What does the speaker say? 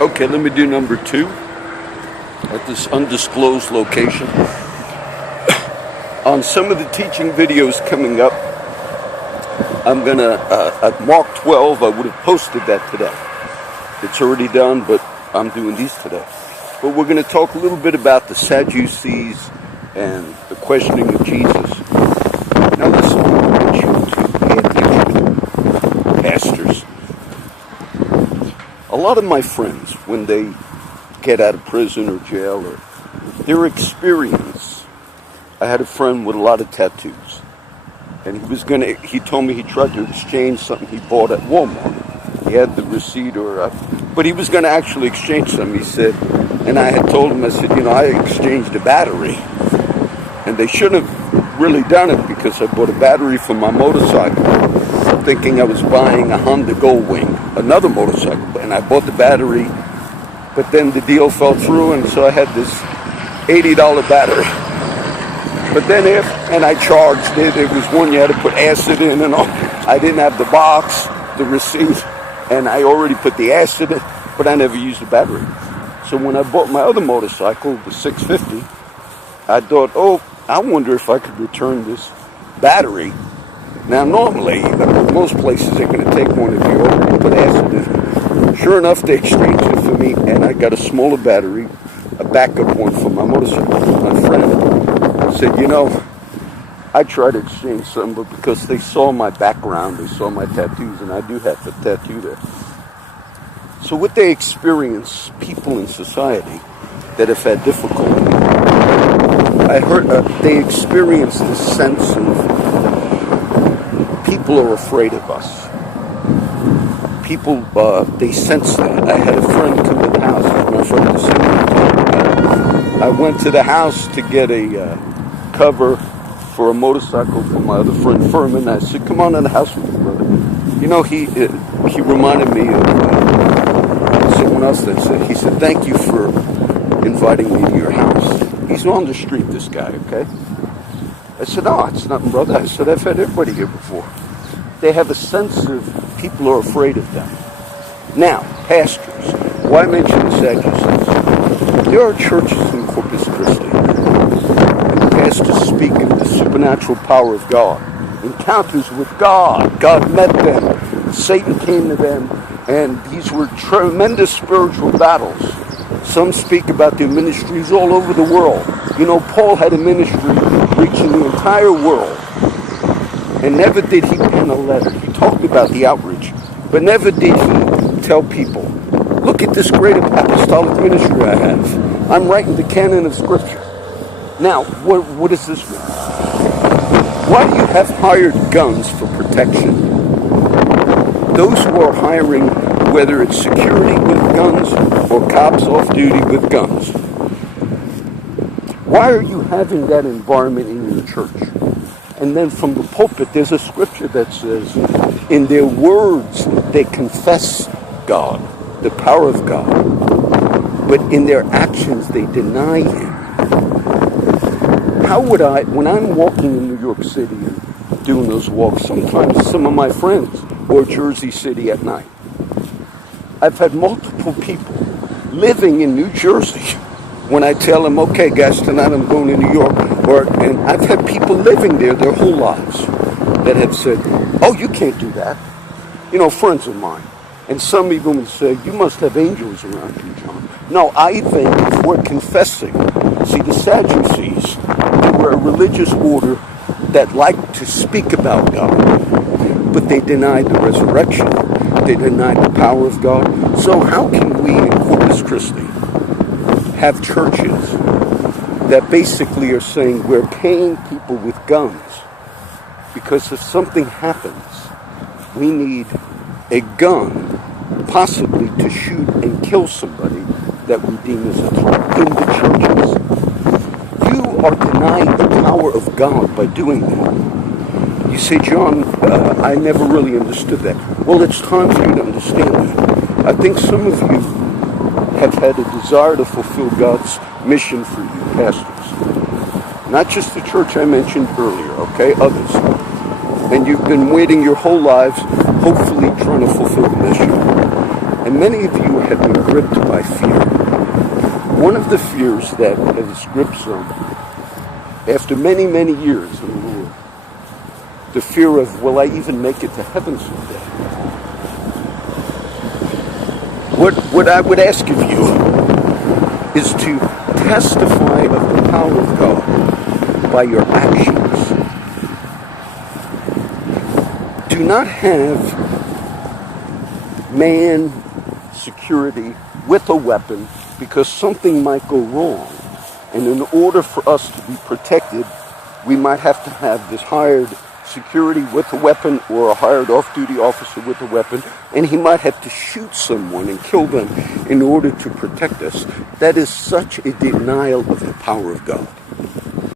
Okay, let me do number 2 at this undisclosed location. On some of the teaching videos coming up, I'm gonna, at Mark 12, I would have posted that today. It's already done, but I'm doing these today. But we're gonna talk a little bit about the Sadducees and the questioning of Jesus. Now listen, I want you to pay attention, pastors. A lot of my friends, when they get out of prison or jail, or their experience, I had a friend with a lot of tattoos, and he told me he tried to exchange something he bought at Walmart. He had the receipt, but he was going to actually exchange something. He said, and I had told him, I said, I exchanged a battery, and they shouldn't have really done it because I bought a battery for my motorcycle, thinking I was buying a Honda Goldwing, another motorcycle, and I bought the battery, but then the deal fell through, and so I had this $80 battery. But then and I charged it. It was one you had to put acid in and all. I didn't have the box, the receipt, and I already put the acid in, but I never used the battery. So when I bought my other motorcycle, the 650, I thought, I wonder if I could return this battery. Now, normally, most places are going to take one if you already put acid in. Sure enough, they exchanged it for me, and I got a smaller battery, a backup one for my motorcycle. My friend said, I tried to exchange something, but because they saw my background, they saw my tattoos, and I do have a tattoo there. So what they experience, people in society that have had difficulty, I heard they experience this sense of people are afraid of us. People, they sense that. I had a friend come to the house. My friend was sitting. I went to the house to get a cover for a motorcycle for my other friend Furman. I said, "Come on in the house with me, brother." He reminded me of someone else that said. He said, "Thank you for inviting me to your house." He's on the street, this guy. Okay. I said, "No, it's nothing, brother." I said, "I've had everybody here before." They have a sense of people are afraid of them. Now, pastors, why mention the Sadducees? There are churches in Corpus Christi, and the pastors speak of the supernatural power of God, encounters with God. God met them, Satan came to them, and these were tremendous spiritual battles. Some speak about their ministries all over the world. Paul had a ministry reaching the entire world. And never did he pen a letter. He talked about the outreach, but never did he tell people, look at this great apostolic ministry I have. I'm writing the canon of Scripture. Now, what does this mean? Why do you have hired guns for protection? Those who are hiring, whether it's security with guns or cops off duty with guns, why are you having that environment in your church? And then from the pulpit, there's a scripture that says, in their words, they confess God, the power of God. But in their actions, they deny Him. How would when I'm walking in New York City and doing those walks, sometimes some of my friends, or Jersey City at night, I've had multiple people living in New Jersey. When I tell them, okay, guys, tonight I'm going to New York, and I've had people living there their whole lives that have said, oh, you can't do that. Friends of mine. And some even would say, you must have angels around you, John. No, I think if we're confessing, see, the Sadducees, they were a religious order that liked to speak about God, but they denied the resurrection. They denied the power of God. So how can we in Corpus Christi have churches that basically are saying we're paying people with guns because if something happens, we need a gun possibly to shoot and kill somebody that we deem as a threat in the churches? You are denying the power of God by doing that. You say, John, I never really understood that. Well, it's time for you to understand that. I think some of you have had a desire to fulfill God's mission for you, pastors. Not just the church I mentioned earlier, okay? Others. And you've been waiting your whole lives, hopefully trying to fulfill the mission. And And many of you have been gripped by fear. One of the fears that has gripped some, after many, many years in the Lord, the fear of, will I even make it to heaven someday? What I would ask of you is to testify of the power of God by your actions. Do not have man security with a weapon because something might go wrong. And in order for us to be protected, we might have to have this hired security with a weapon or a hired off-duty officer with a weapon, and he might have to shoot someone and kill them in order to protect us. That is such a denial of the power of God.